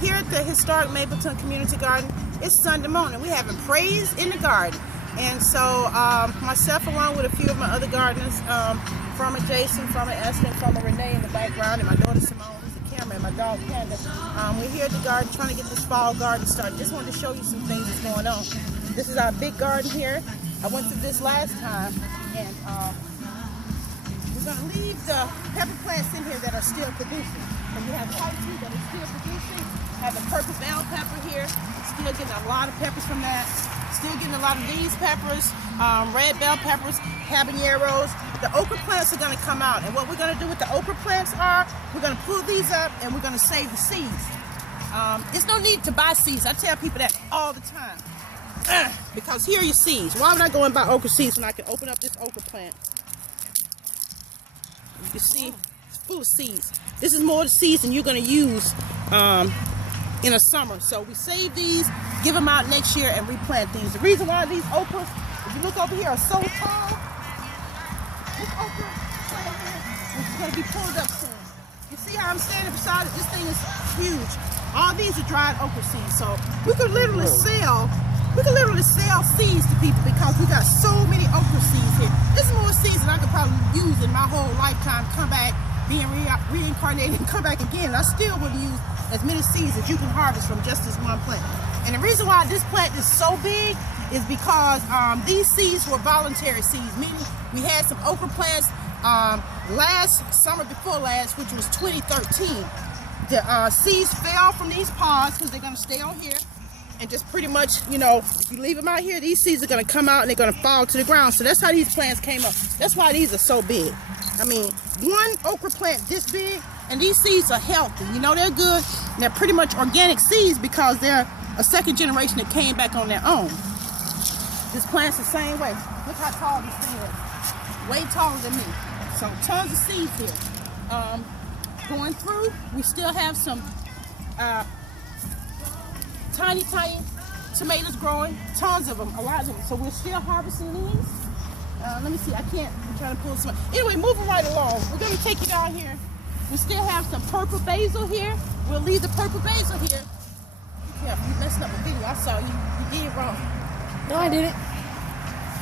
here at the Historic Mableton Community Garden, it's Sunday morning. We're having praise in the garden. And so myself, along with a few of my other gardeners, Farmer Jason, Farmer Ashley, and Farmer Renee in the background, and my daughter Simone, who's the camera, and my dog Panda, we're here at the garden trying to get this fall garden started. Just wanted to show you some things that's going on. This is our big garden here. I went through this last time, and we're going to leave the pepper plants in here that are still producing. And we have quite a few that are still producing. Have a purple bell pepper here. Still getting a lot of peppers from that. Still getting a lot of these peppers, red bell peppers, habaneros. The okra plants are going to come out. And what we're going to do with the okra plants are, we're going to pull these up and we're going to save the seeds. There's no need to buy seeds. I tell people that all the time. Because here are your seeds. Why would I go and buy okra seeds when I can open up this okra plant? You can see it's full of seeds. This is more of the seeds than you're going to use in a summer. So we save these, give them out next year, and replant these. The reason why these okras, if you look over here, are so tall, this okra plant here is going to be pulled up soon. You see how I'm standing beside it? This thing is huge. All these are dried okra seeds. So we could literally sell seeds to people because we got so many okra seeds here. This is more seeds than I could probably use in my whole lifetime. Come back, being reincarnated, and come back again. I still would use as many seeds as you can harvest from just this one plant. And the reason why this plant is so big is because these seeds were voluntary seeds, meaning we had some okra plants last summer before last, which was 2013. The seeds fell from these pods because they're going to stay on here. And just pretty much, you know, if you leave them out here, these seeds are going to come out and they're going to fall to the ground. So that's how these plants came up. That's why these are so big. I mean, one okra plant this big, and these seeds are healthy. You know, they're good. And they're pretty much organic seeds because they're a second generation that came back on their own. This plant's the same way. Look how tall this thing is. Way taller than me. So tons of seeds here. Going through, we still have some tiny tomatoes growing, tons of them, a lot of them. So we're still harvesting these. Let me see, I'm trying to pull some. Anyway, moving right along, we're going to take you down here. We still have some purple basil here. We'll leave the purple basil here. Yeah, you messed up the video. I saw you. You did it wrong. No, I didn't.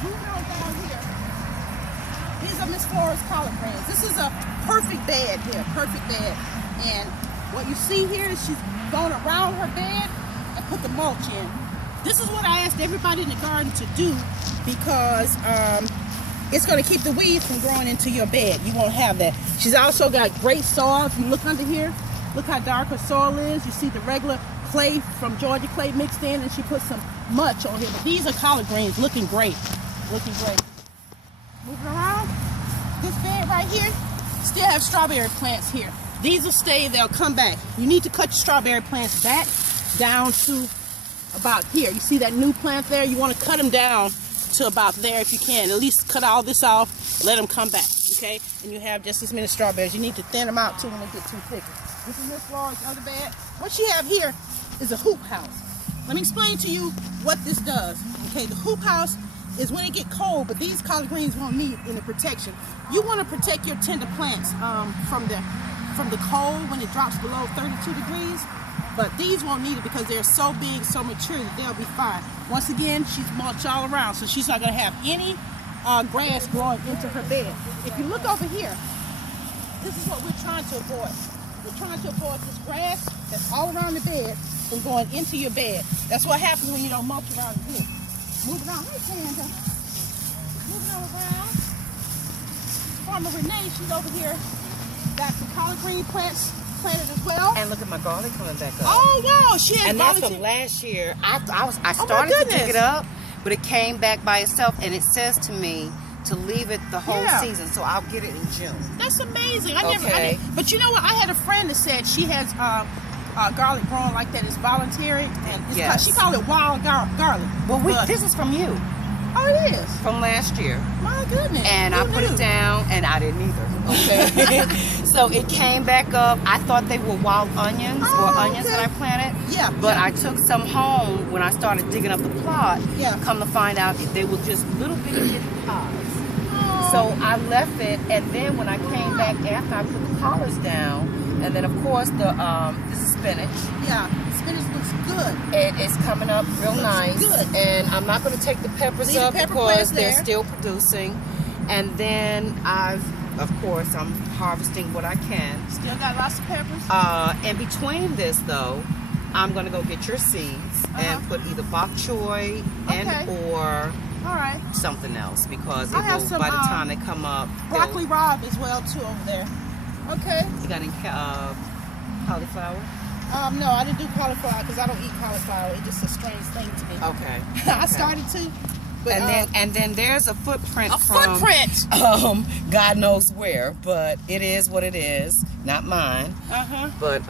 Moving on down here. These are Miss Flora's collard greens. This is a perfect bed here, perfect bed. And what you see here is she's going around her bed and put the mulch in. This is what I asked everybody in the garden to do because it's going to keep the weeds from growing into your bed. You won't have that. She's also got great soil. If you look under here, look how dark her soil is. You see the regular clay from Georgia clay mixed in, and she put some mulch on here. But these are collard greens, looking great, looking great. Moving around, this bed right here, still have strawberry plants here. These will stay, they'll come back. You need to cut your strawberry plants back down to about here. You see that new plant there? You want to cut them down to about there if you can. At least cut all this off, let them come back, okay? And you have just as many strawberries. You need to thin them out too when they get too thick. This is Miss Flora's other bed. What she have here is a hoop house. Let me explain to you what this does. Okay, the hoop house is when it get cold, but these collard greens won't need any protection. You want to protect your tender plants from the cold when it drops below 32 degrees. But these won't need it because they're so big, so mature that they'll be fine. Once again, she's mulched all around, so she's not going to have any grass growing into her bed. If you look over here, this is what we're trying to avoid. We're trying to avoid this grass that's all around the bed from going into your bed. That's what happens when you don't mulch around here. Moving on, hey Panda. Moving on around. Farmer Renee, she's over here. Got some collard green plants planted as well. And look at my garlic coming back up. Oh wow, she has and garlic. that's from last year. I started to dig it up, but it came back by itself, and it says to me to leave it the whole season, so I'll get it in June. That's amazing. I never, but you know what? I had a friend that said she has garlic growing like that. It's voluntary, and it's she called it wild garlic. Well, this is from you. Oh, it is? From last year. My goodness. And I put it down, and I didn't either. Okay. So it came back up. I thought they were wild onions that I planted. Yeah. But I took some home when I started digging up the plot. Yeah. Come to find out they were just little bitty pods. So I left it, and then when I came back after I put the collars down, And then of course this is spinach. Yeah, the spinach looks good. It's coming up real nice. Good. And I'm not going to take the peppers up because they're still producing. And then of course, I'm harvesting what I can. Still got lots of peppers. In between this though, I'm going to go get your seeds and put either bok choy or something else, because it will, by the time they come up, broccoli rabe as well too over there. Okay. You got any cauliflower? No, I didn't do cauliflower because I don't eat cauliflower. It's just a strange thing to me. Okay. I started to. But, and then there's a footprint footprint. God knows where, but it is what it is. Not mine. But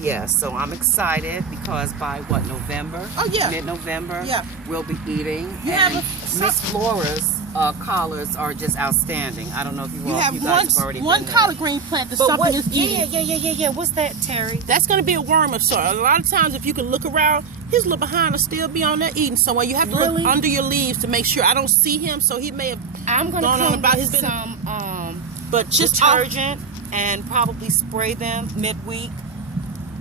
yeah, so I'm excited because by what, November? Oh yeah. Mid-November. Yeah. We'll be eating. You and have Miss Flora's collards are just outstanding. I don't know if you guys have already one been there. collard green plant that something is eating. Yeah. What's that, Terry? That's going to be a worm of sort. A lot of times, if you can look around, his little behind will still be on there eating somewhere. You have to look under your leaves to make sure. I don't see him, so he may have gone on about his business. But just detergent and probably spray them midweek.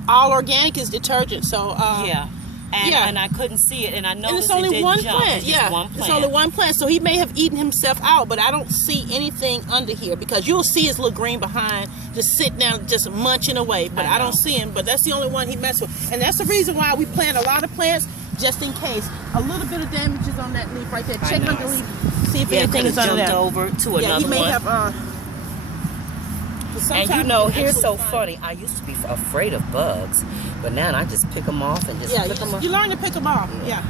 All organic is detergent, so yeah. And I couldn't see it, and I noticed it's only one plant. Yeah, one plant. It's only one plant, so he may have eaten himself out, but I don't see anything under here because you'll see his little green behind just sitting down, just munching away. But I don't see him. But that's the only one he messed with, and that's the reason why we plant a lot of plants, just in case a little bit of damage is on that leaf right there. Check under the leaf, see if anything is under there. Jumped over to another one. He may have. And you know, here's so funny. I used to be afraid of bugs, but now I just pick them off and just pick them off. You learn to pick them off. Yeah.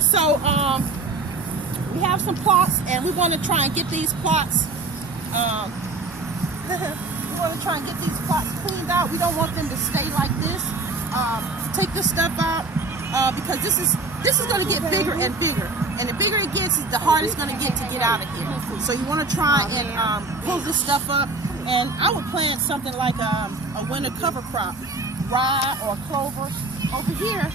So we have some plots, and we want to try and get these plots. We want to try and get these plots cleaned out. We don't want them to stay like this. Take this stuff out because this is going to get bigger and bigger, and the bigger it gets, the harder it's going to get out of here. So you want to try and pull this stuff up. And I would plant something like a winter cover crop, rye or clover. Over here,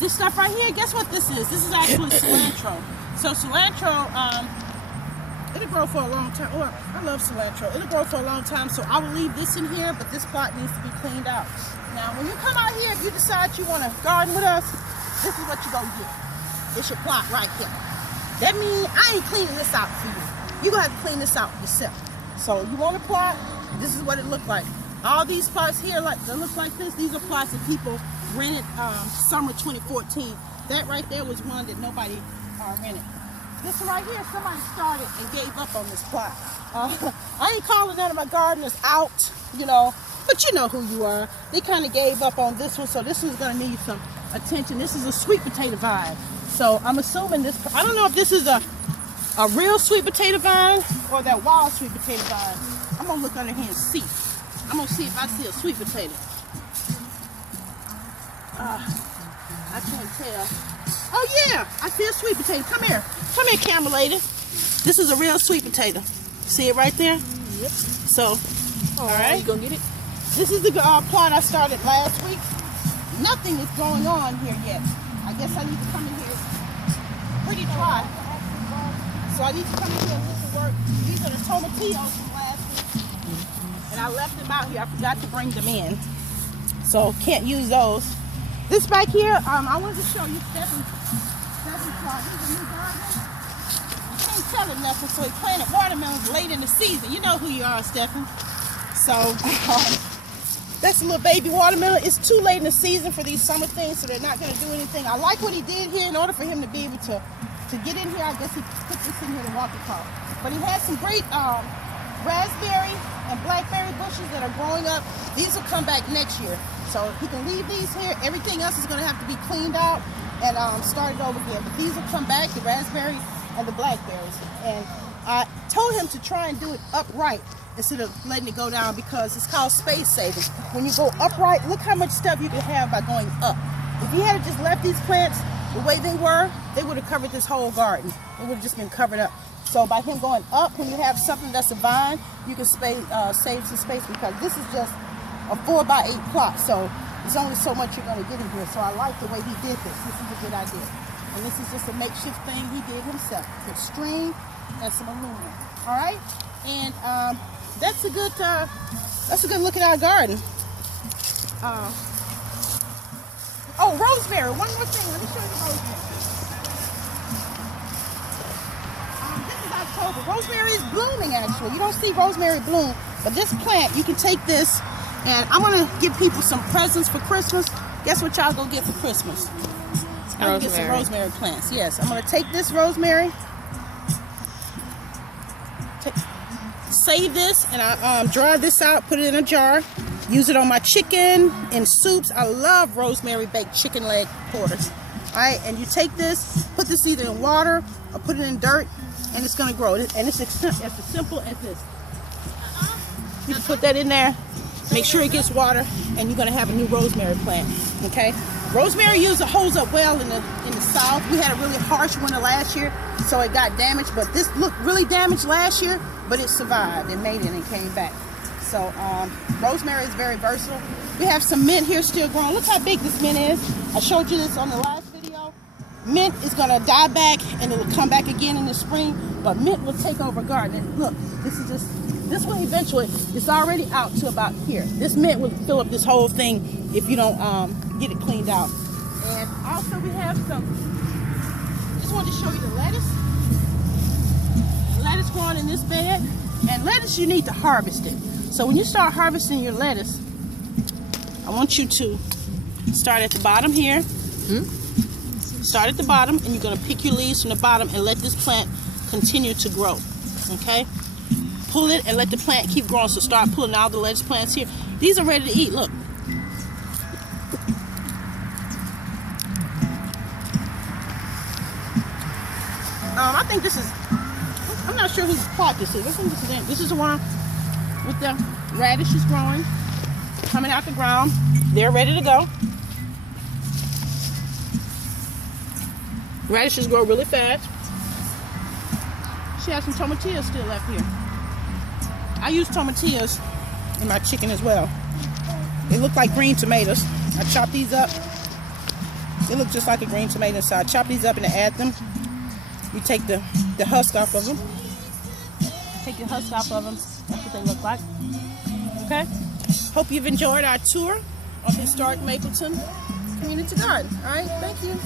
this stuff right here, guess what this is? This is actually cilantro. So cilantro, it'll grow for a long time. Oh, I love cilantro. It'll grow for a long time, so I will leave this in here, but this plot needs to be cleaned out. Now, when you come out here, if you decide you want to garden with us, this is what you're going to get. It's your plot right here. That means I ain't cleaning this out for you. You're going to have to clean this out yourself. So you want a plot, this is what it looked like. All these plots here that look like this, these are plots that people rented summer 2014. That right there was one that nobody rented. This one right here, somebody started and gave up on this plot. I ain't calling none of my gardeners out, you know, but you know who you are. They kind of gave up on this one, so this one's going to need some attention. This is a sweet potato vine. So I'm assuming this, I don't know if this is a real sweet potato vine or that wild sweet potato vine. I'm going to look under here and see. I'm going to see if I see a sweet potato. I can't tell. Oh yeah, I see a sweet potato. Come here, camera lady. This is a real sweet potato. See it right there? Yep. So, all right. You gonna get it? This is the plot I started last week. Nothing is going on here yet. I guess I need to come in here. It's pretty dry. So I need to come in here and do some work. These are the tomatillos from last week. And I left them out here. I forgot to bring them in. So can't use those. This back here, I wanted to show you Stephen's plot. He's a new gardener. You can't tell him nothing, so he planted watermelons late in the season. You know who you are, Stephen. So that's a little baby watermelon. It's too late in the season for these summer things, so they're not going to do anything. I like what he did here. In order for him to be able to get in here, I guess he put this in here to walk across. But he has some great raspberry and blackberry bushes that are growing up. These will come back next year. So he can leave these here. Everything else is going to have to be cleaned out and started over again. But these will come back, the raspberries and the blackberries. And I told him to try and do it upright instead of letting it go down because it's called space saving. When you go upright, look how much stuff you can have by going up. If he had just left these plants the way they were, they would have covered this whole garden. It would have just been covered up. So by him going up, when you have something that's a vine, you can save some space because this is just a 4x8 plot. So there's only so much you're going to get in here. So I like the way he did this. This is a good idea. And this is just a makeshift thing he did himself with string and some aluminum. All right? And that's a good look at our garden. Oh, rosemary. One more thing. Let me show you rosemary. This is October. Rosemary is blooming, actually. You don't see rosemary bloom, but this plant, you can take this, and I'm going to give people some presents for Christmas. Guess what y'all gonna get for Christmas? I'm gonna get some rosemary plants. Yes, I'm gonna take this rosemary, save this, and I dry this out, put it in a jar, use it on my chicken and soups. I love rosemary baked chicken leg quarters. All right, and you take this, put this either in water or put it in dirt, and it's gonna grow. And it's as simple as this. You can put that in there. Make sure it gets water, and you're gonna have a new rosemary plant. Okay, rosemary usually holds up well in the south. We had a really harsh winter last year, so it got damaged. But this looked really damaged last year, but it survived and made it and came back. So rosemary is very versatile. We have some mint here still growing. Look how big this mint is. I showed you this on the last video. Mint is gonna die back, and it will come back again in the spring. But mint will take over garden. And look, this will eventually, it's already out to about here. This mint will fill up this whole thing if you don't get it cleaned out. And also we have just wanted to show you the lettuce. Lettuce growing in this bed. And lettuce, you need to harvest it. So when you start harvesting your lettuce, I want you to start at the bottom here. Start at the bottom, and you're gonna pick your leaves from the bottom and let this plant continue to grow, okay? Pull it and let the plant keep growing. So start pulling all the lettuce plants here. These are ready to eat. Look. I think this is, I'm not sure whose plot this is. I think this is the one with the radishes growing, coming out the ground. They're ready to go. Radishes grow really fast. She has some tomatillos still left here. I use tomatillos in my chicken as well. They look like green tomatoes. I chop these up. They look just like a green tomato, so I chop these up and I add them. You take the husk off of them. Take the husk off of them. That's what they look like. Okay? Hope you've enjoyed our tour of Historic Mableton Community Garden. All right? Thank you.